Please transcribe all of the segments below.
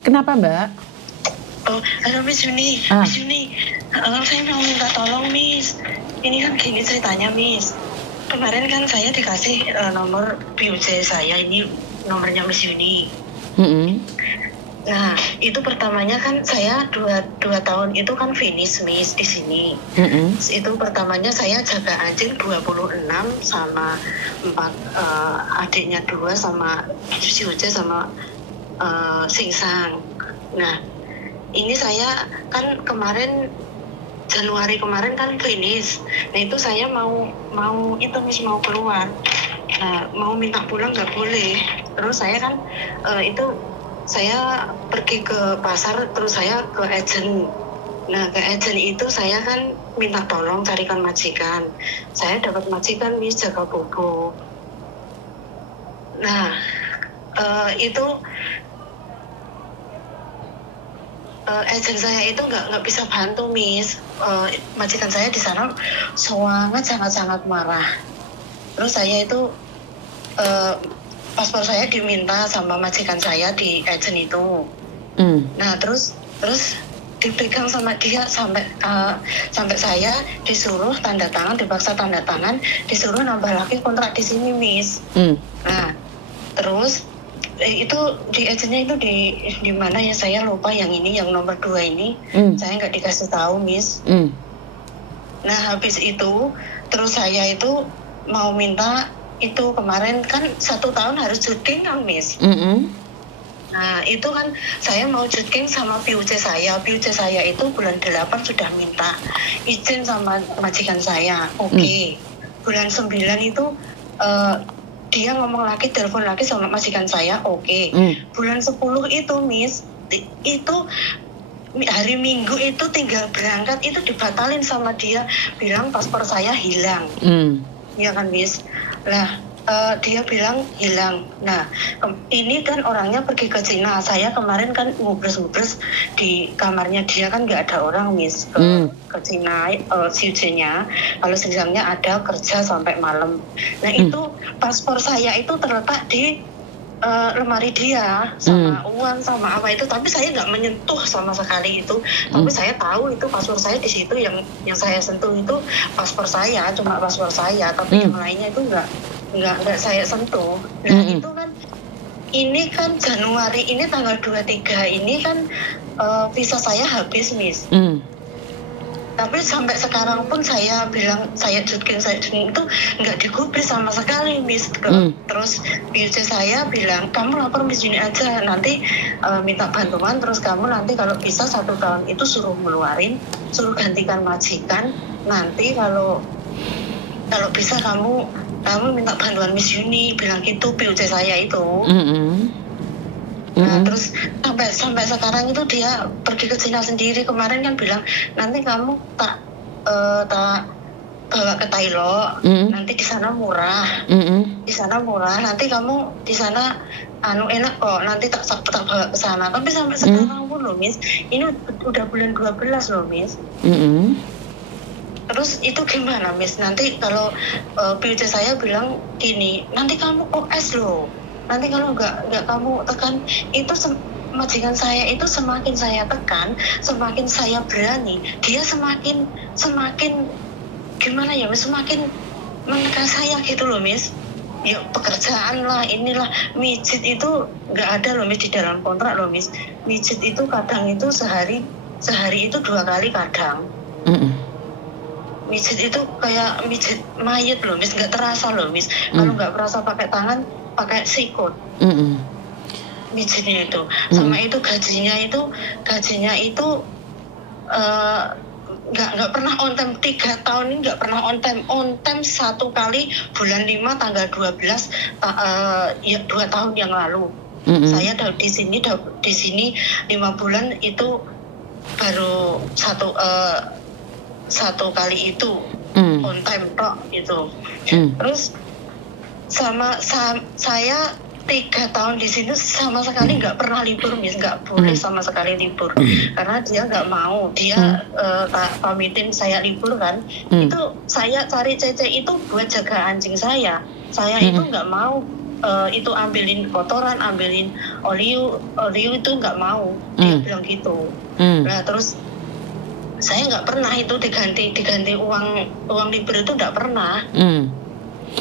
Kenapa, Mbak? Oh, halo Miss Yuni. Ah. Miss Yuni, saya mau minta tolong Miss. Ini kan gini ceritanya Miss. Kemarin kan saya dikasih nomor PUC saya, ini nomornya Miss Yuni. Nah, itu pertamanya kan saya dua tahun itu kan finish Miss di sini. Itu pertamanya saya jaga anjing 26 sama 4 adiknya 2 sama si Uce sama Singsang. Nah, ini saya kan kemarin Januari kemarin kan finish. Nah itu saya mau itu Miss mau keluar. Nah mau minta pulang nggak boleh. Terus saya kan itu saya pergi ke pasar terus saya ke agent. Nah ke agent itu saya kan minta tolong carikan majikan. Saya dapat majikan Miss jaga bobo. Nah itu agent saya itu nggak bisa bantu Miss. Majikan saya di sana sangat marah. Terus saya itu paspor saya diminta sama majikan saya di agent itu. Nah terus dipegang sama dia sampai saya disuruh tanda tangan, dipaksa tanda tangan, disuruh nambah lagi kontrak di sini Miss. Nah terus itu di agentnya itu di mana ya saya lupa, yang ini yang nomor 2 ini saya nggak dikasih tahu Miss. Nah habis itu terus saya itu mau minta itu kemarin kan 1 tahun harus syuting kan Miss. Nah itu kan saya mau syuting sama PUC saya itu bulan 8 sudah minta izin sama majikan saya. Oke. Bulan 9 itu dia ngomong lagi, telepon lagi sama majikan saya, oke. Bulan 10 itu Miss, itu hari Minggu itu tinggal berangkat itu dibatalin sama dia, bilang paspor saya hilang. Ya kan Miss. Nah dia bilang hilang. Nah ini kan orangnya pergi ke Cina. Saya kemarin kan ngubres di kamarnya dia kan nggak ada orang Miss ke Cina, Siuce-nya. Kalau Singsangnya ada kerja sampai malam. Nah itu paspor saya itu terletak di lemari dia sama uang sama apa itu, tapi saya nggak menyentuh sama sekali itu. Tapi saya tahu itu paspor saya di situ, yang saya sentuh itu paspor saya, cuma paspor saya, tapi yang lainnya itu nggak saya sentuh. Nah itu kan ini kan Januari ini tanggal 23 ini kan visa saya habis Miss. Tapi sampai sekarang pun saya bilang saya syuting itu nggak digubris sama sekali Miss. Terus PUC saya bilang kamu lapor Miss Yuni aja, nanti minta bantuan, terus kamu nanti kalau bisa 1 tahun itu suruh ngeluarin, suruh gantikan majikan, nanti kalau bisa kamu minta bantuan Miss Yuni, bilang gitu PUC saya itu. Nah terus sampai sekarang itu dia pergi ke Cina sendiri. Kemarin kan bilang nanti kamu tak bawa ke Thailand, nanti di sana murah, di sana murah, nanti kamu di sana enak kok, nanti tak bawa ke sana. Tapi sampai sekarang pun loh Miss, ini udah bulan 12 loh Miss. Terus itu gimana Miss? Nanti kalau PUC saya bilang gini, nanti kamu OS loh, nanti kalau nggak kamu tekan itu majikan saya itu semakin saya tekan, semakin saya berani, dia semakin gimana ya Miss, semakin menekan saya gitu loh Miss. Ya pekerjaan lah, inilah mijit itu nggak ada loh Miss di dalam kontrak loh Miss. Mijit itu kadang itu sehari itu 2 kali kadang. Mijit itu kayak mijit mayat loh Miss, nggak terasa loh Miss. Kalau nggak terasa pakai tangan, pakai sikut. Mijitnya itu, sama itu gajinya itu nggak pernah on time. 3 tahun ini nggak pernah on time 1 kali bulan 5 tanggal 12 ya 2 tahun yang lalu. Saya di sini 5 bulan itu baru satu kali itu on time tok itu. Terus sama saya 3 tahun di sini sama sekali nggak pernah libur Miss, nggak boleh sama sekali libur, karena dia nggak mau, dia pamitin saya libur kan. Itu saya cari Cece itu buat jaga anjing saya itu nggak mau itu ambilin kotoran, ambilin oli itu nggak mau. Dia bilang gitu. Nah terus saya nggak pernah itu diganti uang libur itu nggak pernah.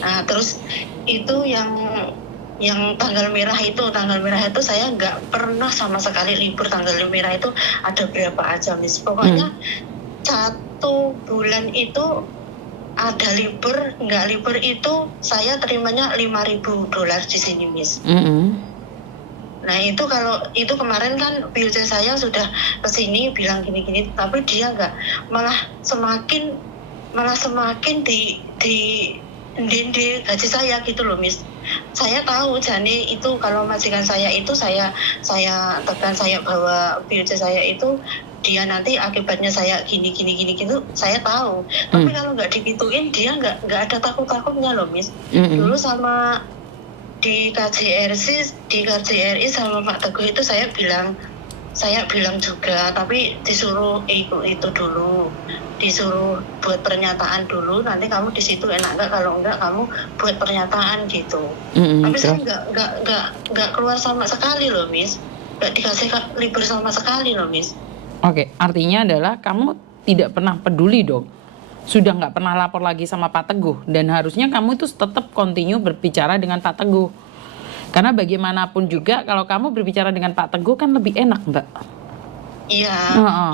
Nah terus itu yang tanggal merah itu saya nggak pernah sama sekali libur. Tanggal merah itu ada berapa aja, Miss, pokoknya 1 bulan itu ada libur, nggak libur itu saya terimanya $5.000 di sini, Miss. Nah itu kalau itu kemarin kan PJ saya sudah kesini bilang gini-gini, tapi dia nggak, malah semakin di gaji saya gitu loh, Miss. Saya tahu Jani itu kalau majikan saya itu saya tekan, saya bawa PJ saya itu dia nanti akibatnya saya gini gitu, saya tahu. Tapi kalau nggak digituin dia nggak ada takutnya loh, Miss. Dulu sama di KJRI sama Pak Teguh itu saya bilang juga, tapi disuruh itu dulu, disuruh buat pernyataan dulu, nanti kamu di situ enak nggak, kalau enggak kamu buat pernyataan gitu. Tapi saya nggak keluar sama sekali loh, Miss, nggak dikasih libur sama sekali loh, Miss. Oke, artinya adalah kamu tidak pernah peduli dong, sudah nggak pernah lapor lagi sama Pak Teguh, dan harusnya kamu itu tetap continue berbicara dengan Pak Teguh. Karena bagaimanapun juga kalau kamu berbicara dengan Pak Teguh kan lebih enak, Mbak. Iya,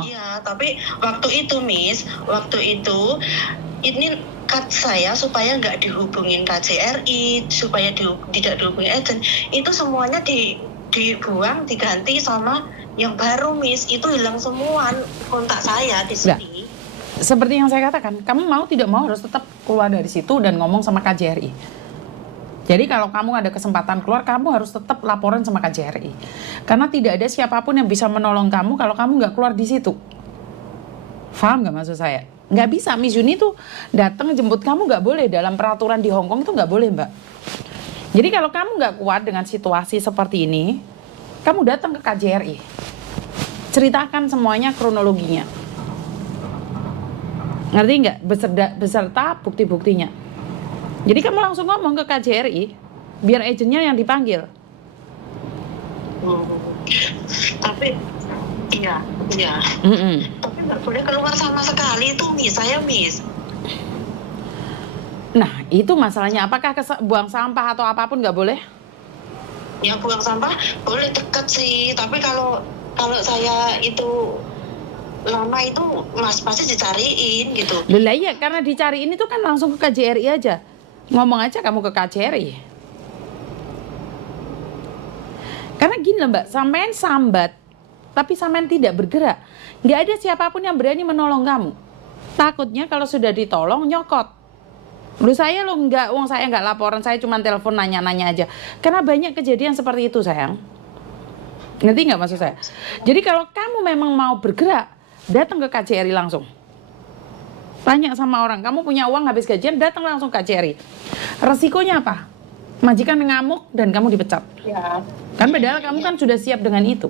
iya. Tapi waktu itu, Miss, ini cut saya supaya nggak dihubungin KJRI, supaya tidak dihubungin agent, itu semuanya dibuang, diganti sama yang baru, Miss. Itu hilang semua kontak saya di sini. Nah, seperti yang saya katakan, kamu mau tidak mau harus tetap keluar dari situ dan ngomong sama KJRI. Jadi kalau kamu ada kesempatan keluar, kamu harus tetap laporan sama KJRI. Karena tidak ada siapapun yang bisa menolong kamu kalau kamu nggak keluar di situ. Paham nggak maksud saya? Nggak bisa, Miss Yuni tuh datang jemput kamu nggak boleh. Dalam peraturan di Hong Kong itu nggak boleh, Mbak. Jadi kalau kamu nggak kuat dengan situasi seperti ini, kamu datang ke KJRI. Ceritakan semuanya kronologinya. Ngerti nggak? Beserta bukti-buktinya. Jadi kamu langsung ngomong ke KJRI, biar agennya yang dipanggil. Tapi, iya. Tapi nggak boleh keluar sama sekali itu, Miss, saya, Miss. Nah, itu masalahnya. Apakah buang sampah atau apapun nggak boleh? Ya, buang sampah boleh dekat sih. Tapi kalau saya itu lama itu pasti dicariin gitu. Lah iya, karena dicariin itu kan langsung ke KJRI aja. Ngomong aja kamu ke KJRI. Karena gini loh, Mbak, sampean sambat, tapi sampean tidak bergerak. Nggak ada siapapun yang berani menolong kamu. Takutnya kalau sudah ditolong nyokot. Menurut saya lo nggak, uang saya nggak laporan, saya cuma telepon nanya-nanya aja. Karena banyak kejadian seperti itu, sayang. Ngerti nggak maksud saya? Jadi kalau kamu memang mau bergerak, datang ke KJRI langsung. Tanya sama orang, kamu punya uang habis gajian, datang langsung ke KJRI. Resikonya apa? Majikan ngamuk dan kamu dipecat. Ya. Kan padahal kamu kan sudah siap dengan itu.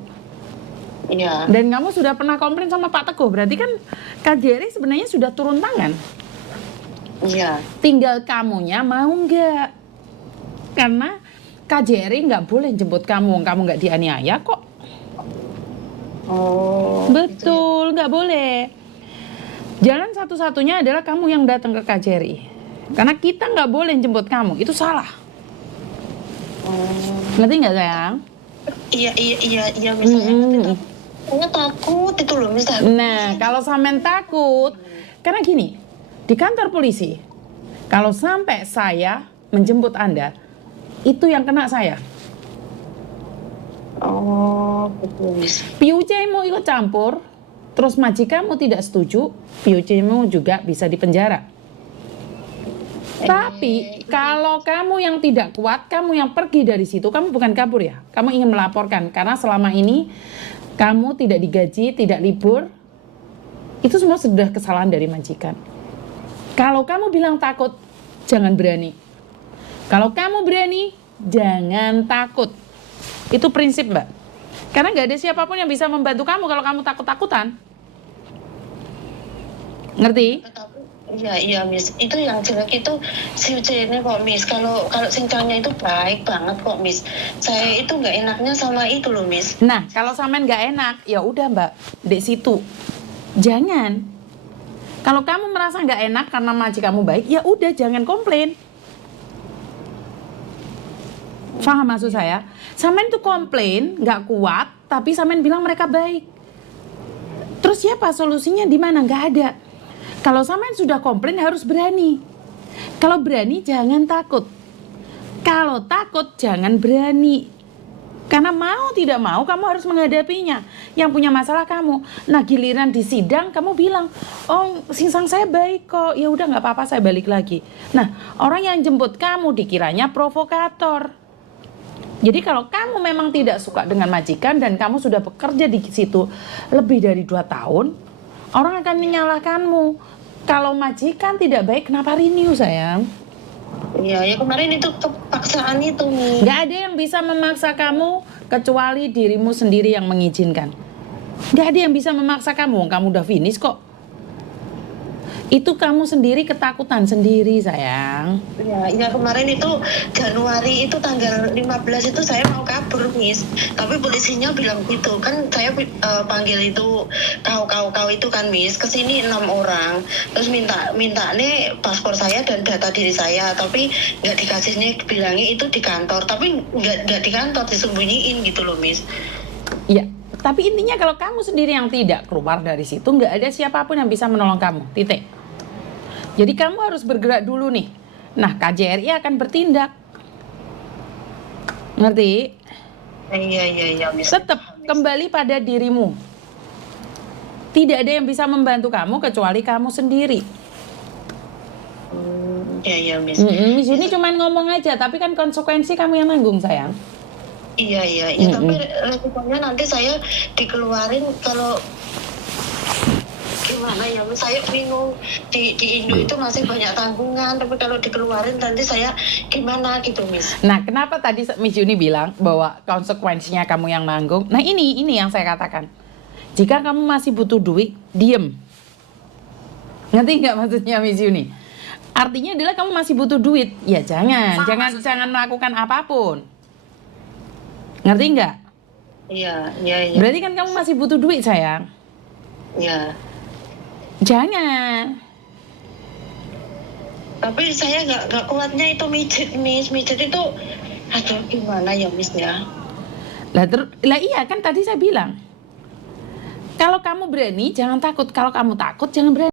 Iya. Dan kamu sudah pernah komplain sama Pak Teguh, berarti kan KJRI sebenarnya sudah turun tangan. Iya. Tinggal kamunya mau nggak? Karena KJRI nggak boleh jemput kamu nggak dianiaya kok. Oh. Betul, nggak boleh. Jalan satu-satunya adalah kamu yang datang ke KJRI. Karena kita nggak boleh jemput kamu, itu salah. Ngerti nggak, sayang? Iya, misalnya. Saya takut itu loh, misalnya. Nah, kalau sampean takut, karena gini, di kantor polisi, kalau sampai saya menjemput Anda, itu yang kena saya. Oh, betul. PUC-mu ikut campur, terus majikanmu tidak setuju, PUC-mu juga bisa dipenjara. Tapi kalau kamu yang tidak kuat, kamu yang pergi dari situ, kamu bukan kabur ya, kamu ingin melaporkan karena selama ini kamu tidak digaji, tidak libur, itu semua sudah kesalahan dari majikan. Kalau kamu bilang takut, jangan berani. Kalau kamu berani, jangan takut. Itu prinsip, Mbak. Karena nggak ada siapapun yang bisa membantu kamu kalau kamu takut-takutan. Ngerti? Iya Miss, itu yang jelek itu si C ini kok Miss. Kalau kalau sincangnya itu baik banget kok Miss. Saya itu nggak enaknya sama itu loh Miss. Nah, kalau sampean nggak enak, ya udah Mbak, di situ. Jangan. Kalau kamu merasa nggak enak karena majikan kamu baik, ya udah jangan komplain. Paham maksud saya? Sampean tuh komplain, nggak kuat, tapi sampean bilang mereka baik. Terus siapa solusinya di mana? Nggak ada. Kalau sampean sudah komplain harus berani. Kalau berani jangan takut. Kalau takut jangan berani. Karena mau tidak mau kamu harus menghadapinya. Yang punya masalah kamu. Nah giliran di sidang kamu bilang, oh singsang saya baik kok. Ya udah nggak apa-apa saya balik lagi. Nah orang yang jemput kamu dikiranya provokator. Jadi kalau kamu memang tidak suka dengan majikan dan kamu sudah bekerja di situ lebih dari 2 tahun, orang akan menyalahkanmu. Kalau majikan tidak baik, kenapa renew sayang? Iya, ya kemarin itu kepaksaan itu nih. Nggak ada yang bisa memaksa kamu kecuali dirimu sendiri yang mengizinkan. Nggak ada yang bisa memaksa kamu udah finish kok. Itu kamu sendiri ketakutan sendiri sayang. Ya kemarin itu Januari itu tanggal 15 itu saya mau kabur Miss. Tapi polisinya bilang gitu kan saya panggil itu kau itu kan Miss. Kesini 6 orang. Terus minta nih paspor saya dan data diri saya. Tapi nggak dikasihnya bilangnya itu di kantor. Tapi nggak di kantor disembunyiin gitu loh Miss. Iya. Tapi intinya kalau kamu sendiri yang tidak keluar dari situ, nggak ada siapapun yang bisa menolong kamu. Titik. Jadi kamu harus bergerak dulu nih. Nah, KJRI akan bertindak. Ngerti? Iya, Miss. Tetap kembali pada dirimu. Tidak ada yang bisa membantu kamu kecuali kamu sendiri. Iya, Miss. Miss Yuni cuma ngomong aja, tapi kan konsekuensi kamu yang nanggung, sayang. Iya. Tapi resikonya nanti saya dikeluarin kalau gimana ya, saya bingung di Indo itu masih banyak tanggungan, tapi kalau dikeluarin nanti saya gimana gitu Miss. Nah kenapa tadi Miss Yuni bilang bahwa konsekuensinya kamu yang nanggung? Nah ini yang saya katakan, jika kamu masih butuh duit, diem. Ngerti nggak maksudnya Miss Yuni? Artinya adalah kamu masih butuh duit, ya jangan melakukan apapun. Ngerti nggak? Iya. Berarti kan kamu masih butuh duit sayang. Iya. Jangan. Tapi saya nggak kuatnya itu mijet itu, aduh gimana ya Miss ya. Lah iya kan tadi saya bilang, kalau kamu berani jangan takut, kalau kamu takut jangan berani.